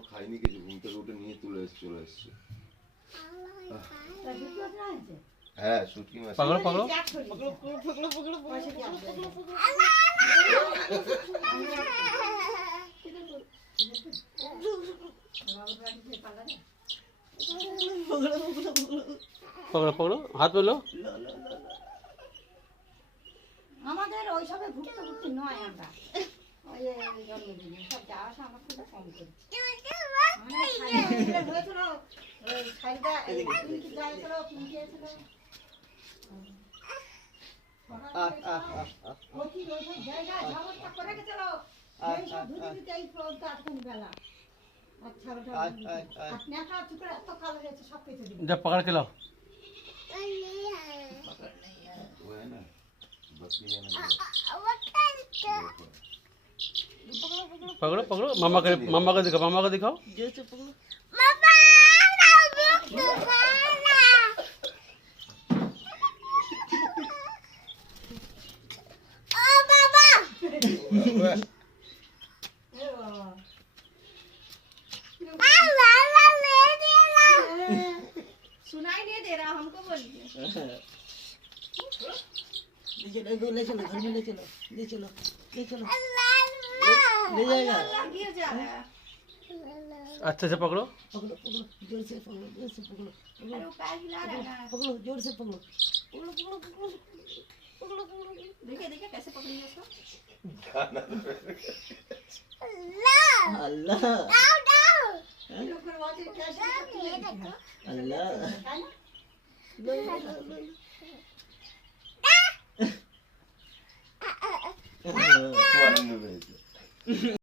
এখনো খাইনি কিছু, ঘুম থেকে উঠে নিয়ে চলে এসছে। হ্যাঁ শুটকি মাছ। পকড়ো পকড়ো পকড়ো পকড়ো হাত পেলো। আমাদের ওইসবে ঘুরতে ঘুরতে নয়, আমরা ওই জন্মদিনে সব যাওয়া আসা আমার খুব কম করি। হয়েছিল ওই শাড়িটা পিঙ্কি যাইছিল, পিঙ্কি এসেছিল, ওইসব জায়গায় ব্যবস্থা করে গেছিল। এইসব ধুতে ধুতে এই আটখানি বেলা। আচ্ছা নেখা চুপড়ে এত কালো হয়েছে, সব কেটে দিল। যা পকড় के लाओ। वो है ना बकरी है ना, पकड़ो पकड़ो मामा का दिखाओ। सुनाई नहीं दे रहा हमको, बोलिए। ले चलो घर में ले चलो ले जाएगा। अल्लाह गिर जा रहा है। अच्छे से पकड़ो। पकड़ो पकड़ो जोर से पकड़ो अरे वो पैर हिला रहा है। पकड़ो जोर से पकड़ो। देखिए देखिए कैसे पकड़ेंगे इसको। अल्लाह लोग करवाते हैं कैसे पकड़ेंगे। अल्लाह वो आनंद में है।